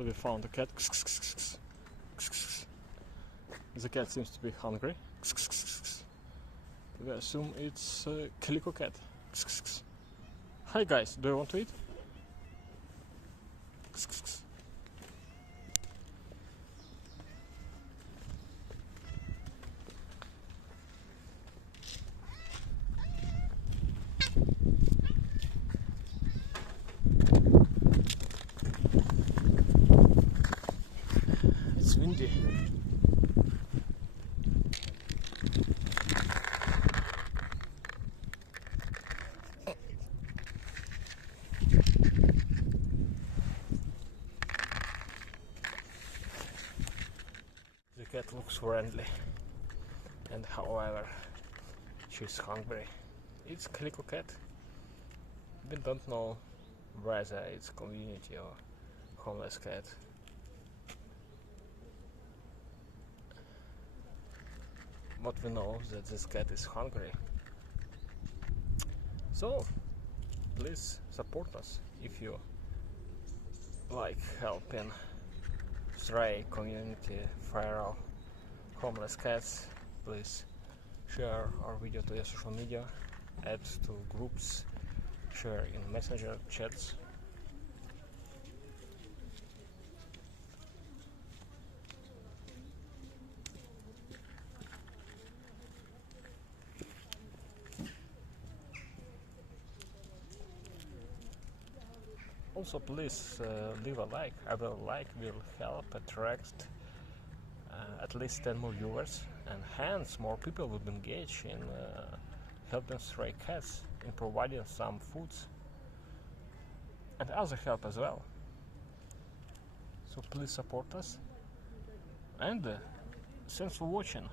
So we found a cat. The cat seems to be hungry. We assume it's a calico cat. Hi guys, do you want to eat? It's windy. The cat looks friendly, and however, she's hungry. It's calico cat. We don't know whether it's community or homeless cat. What we know is that this cat is hungry. So please support us if you like helping stray, community, feral, homeless cats. Please share our video to your social media, add to groups, share in messenger chats. Also, please leave a like. Every like will help attract at least 10 more viewers, and hence more people will engage in helping stray cats, in providing some foods and other help as well. So please support us, and thanks for watching.